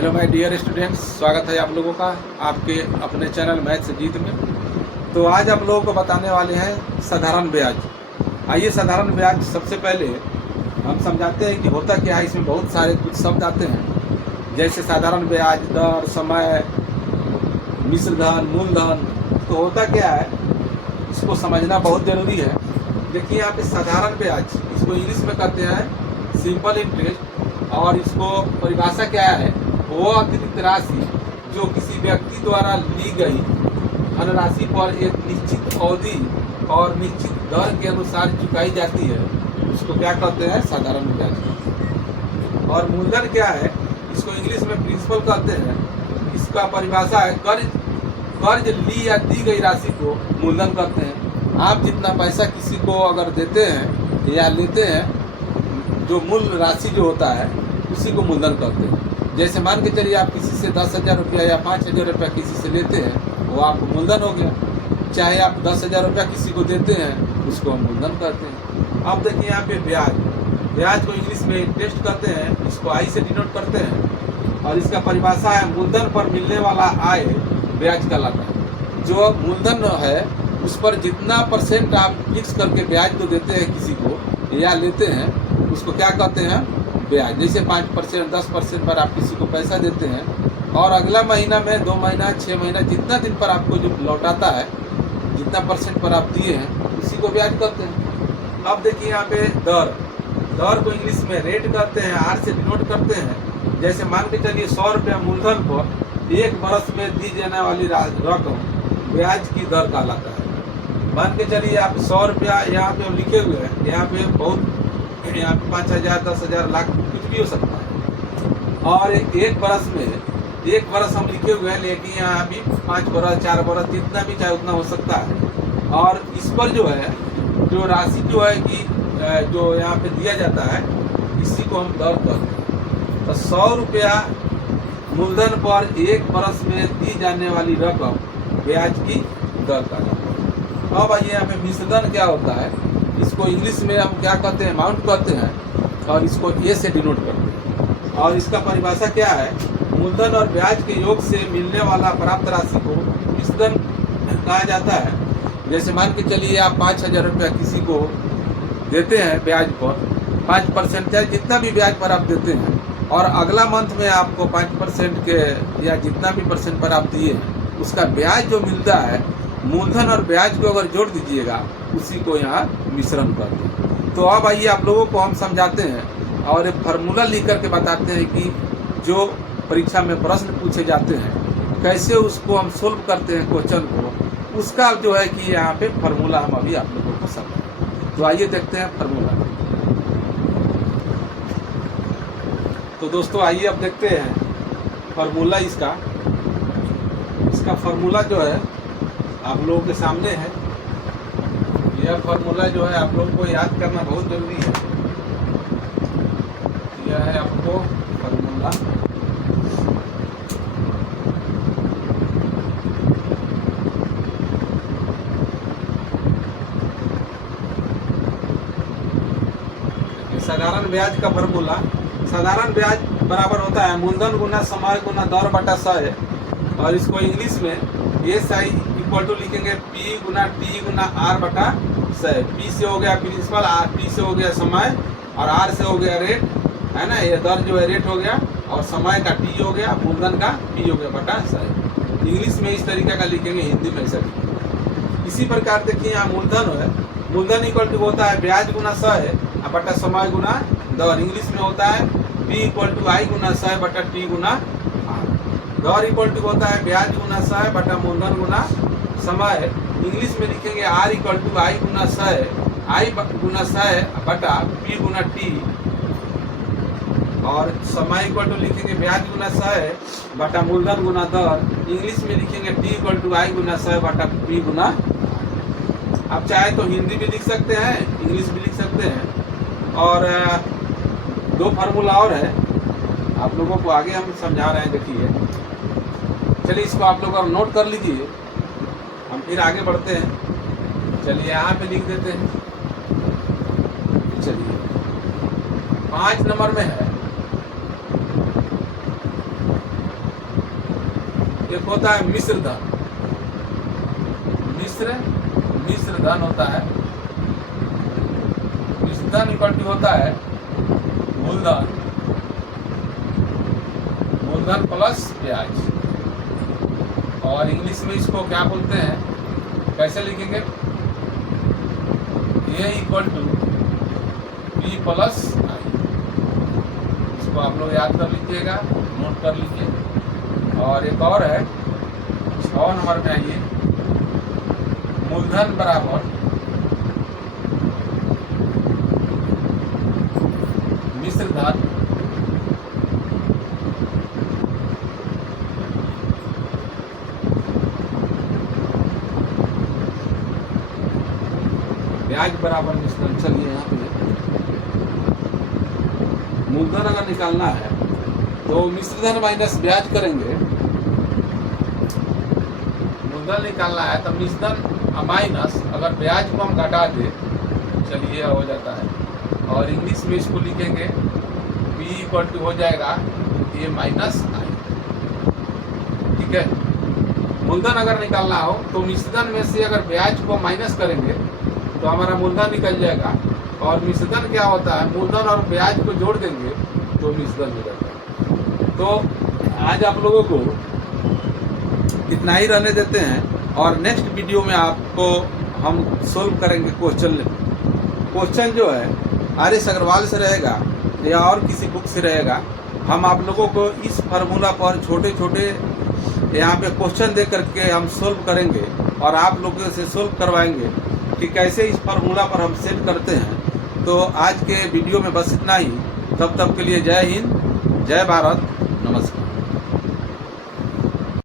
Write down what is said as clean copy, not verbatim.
Hello my dear students, स्वागत है आप लोगों का आपके अपने चैनल मैथ से जीत में। तो आज आप लोगों को बताने वाले हैं साधारण ब्याज। आइए, साधारण ब्याज सबसे पहले हम समझाते हैं कि होता क्या है। इसमें बहुत सारे कुछ शब्द आते हैं, जैसे साधारण ब्याज, दर, समय, मिश्र धन, मूलधन। तो होता क्या है, इसको समझना बहुत ज़रूरी है। देखिए यहाँ पे साधारण ब्याज, इसको इंग्लिश में कहते हैं सिंपल इंटरेस्ट, और इसको परिभाषा क्या है, वो अतिरिक्त राशि जो किसी व्यक्ति द्वारा ली गई धनराशि पर एक निश्चित अवधि और निश्चित दर के अनुसार चुकाई जाती है, उसको क्या कहते हैं, साधारण ब्याज। और मूलधन क्या है, इसको इंग्लिश में प्रिंसिपल कहते हैं। इसका परिभाषा है कर्ज ली या दी गई राशि को मूलधन कहते हैं। आप जितना पैसा किसी को अगर देते हैं या लेते हैं, जो मूल राशि जो होता है उसी को मूलधन कहते हैं। जैसे मान के चलिए आप किसी से 10,000 रुपया या 5,000 रुपया किसी से लेते हैं, वो आपको मूलधन हो गया। चाहे आप 10,000 रुपया किसी को देते हैं, उसको हम मूलधन कहते हैं। अब देखिए यहाँ पे ब्याज को इंग्लिश में इंटरेस्ट कहते हैं, इसको आई से डिनोट करते हैं। और इसका परिभाषा है मूलधन पर मिलने वाला आय ब्याज कहलाता है। जो मूलधन है उस पर जितना परसेंट आप फिक्स करके ब्याज को देते हैं किसी को या लेते हैं, उसको क्या कहते हैं, ब्याज। जैसे 5%, 10% पर आप किसी को पैसा देते हैं और अगला महीना में 2 महीना, 6 महीना, जितना दिन पर आपको जो लौटाता है, जितना परसेंट पर आप दिए हैं, उसी को ब्याज कहते हैं। अब देखिए यहाँ पे दर को इंग्लिश में रेट कहते हैं, आर से डिनोट करते हैं। जैसे मान के चलिए 100 रुपया मूलधन पर 1 वर्ष में दी जाने वाली रकम ब्याज की दर कहलाता है। मान के चलिए आप 100 रुपया यहाँ पे लिखे हुए हैं, यहाँ पे बहुत, यहाँ पे 5,000, 10,000, लाख कुछ भी हो सकता है। और एक बरस में 1 वर्ष हम लिखे हुए हैं, लेकिन यहाँ भी 5 वर्ष, 4 वर्ष, जितना भी चाहे उतना हो सकता है। और इस पर जो है, जो राशि जो है कि जो यहाँ पे दिया जाता है, इसी को हम दर कहते हैं। तो 100 रुपया मूलधन पर 1 वर्ष में दी जाने वाली रकम ब्याज की दर का। अब आइए यहाँ पे मिश्रधन क्या होता है, इसको इंग्लिश में हम क्या कहते हैं, अमाउंट कहते हैं, और इसको ए से डिनोट करते हैं। और इसका परिभाषा क्या है, मूलधन और ब्याज के योग से मिलने वाला प्राप्त राशि को मिश्रधन कहा जाता है। जैसे मान के चलिए आप 5,000 रुपया किसी को देते हैं ब्याज पर 5%, या जितना भी ब्याज पर आप देते हैं, और अगला मंथ में आपको 5% के या जितना भी परसेंट पर आप दिए हैं, उसका ब्याज जो मिलता है, मूलधन और ब्याज को अगर जोड़ दीजिएगा, उसी को यहाँ मिश्रण करते हैं। तो अब आइए आप लोगों को हम समझाते हैं और एक फार्मूला लिख करके बताते हैं कि जो परीक्षा में प्रश्न पूछे जाते हैं, कैसे उसको हम सोल्व करते हैं क्वेश्चन को, उसका जो है कि यहाँ पे फार्मूला हम अभी आप लोगों को समझाएं। तो आइए देखते हैं फार्मूला। तो दोस्तों आइए अब देखते हैं फार्मूला। इसका फार्मूला जो है आप लोगों के सामने है। यह फार्मूला जो है आप लोगों को याद करना बहुत जरूरी है। यह है आपको फार्मूला। साधारण ब्याज का फार्मूला, साधारण ब्याज बराबर होता है मूलधन गुना समय गुना दर बटा 100। और इसको इंग्लिश में एस आई इक्वल टू लिखेंगे पी गुना टी गुना आर बटा 100। पी से हो गया प्रिंसिपल, आर पी से हो गया समय, और आर से हो गया रेट, है ना। ये दर जो है रेट हो गया, और समय का टी हो गया, मूलधन का पी हो गया बटा 100। इंग्लिश में इस तरीके का लिखेंगे, हिंदी में ऐसा लिखेंगे। इसी प्रकार देखिए यहाँ मूलधन है, मूलधन इक्वल टू होता है ब्याज गुना 100 बटा समय गुना दर। इंग्लिश में होता है पी इक्वल टू आई गुना 100 बटा टी गुना आर। दर इक्वल टू होता है ब्याज गुना 100 बटा मूलधन गुना समय। इंग्लिश में लिखेंगे आर इक्वल टू आई गुना 100, आई गुना 100 बटा पी गुना टी। और समय इक्वल टू लिखेंगे ब्याज गुना 100 बटा मूलधन गुना दर। इंग्लिश में लिखेंगे टी इक्वल टू आई गुना 100 बटा पी गुना। आप चाहे तो हिंदी भी लिख सकते हैं, इंग्लिश भी लिख सकते हैं। और 2 फार्मूला और है, आप लोगों को आगे हम समझा रहे हैं। देखिए, चलिए इसको आप लोग नोट कर लीजिए, हम फिर आगे बढ़ते हैं। चलिए यहाँ पे लिख देते हैं। चलिए 5 नंबर में है एक होता है मिश्र धन। मिश्र धन होता है, मिश्र धन इक्वल टू होता है मूलधन प्लस ब्याज। और इंग्लिश में इसको क्या बोलते हैं, कैसे लिखेंगे, ए इक्वल टू बी प्लस आई। इसको आप लोग याद कर लीजिएगा, नोट कर लीजिए। और एक और है 6 नंबर में आइए, मूलधन बराबर मिश्र धन ब्याज बराबर मिश्रण। चलिए यहाँ पे मूलधन अगर निकालना है तो मिश्रधन माइनस ब्याज करेंगे। मूलधन निकालना है तो मिश्रधन माइनस, अगर ब्याज को हम घटा दे, चलिए हो जाता है। और इंग्लिश में इसको लिखेंगे P इक्वल टू हो जाएगा A माइनस आई। ठीक है, मूलधन अगर निकालना हो तो मिश्रधन में से अगर ब्याज को माइनस करेंगे तो हमारा मूलधन निकल जाएगा। और मिश्रधन क्या होता है, मूलधन और ब्याज को जोड़ देंगे तो मिश्रधन हो जाता है। तो आज आप लोगों को इतना ही रहने देते हैं, और नेक्स्ट वीडियो में आपको हम सोल्व करेंगे क्वेश्चन जो है आर.एस. अग्रवाल से रहेगा या और किसी बुक से रहेगा। हम आप लोगों को इस फार्मूला पर छोटे छोटे यहाँ पे क्वेश्चन दे करके हम सोल्व करेंगे और आप लोगों से सोल्व करवाएंगे कि कैसे इस फार्मूला पर हम सेट करते हैं। तो आज के वीडियो में बस इतना ही। तब तक के लिए जय हिंद, जय भारत, नमस्कार।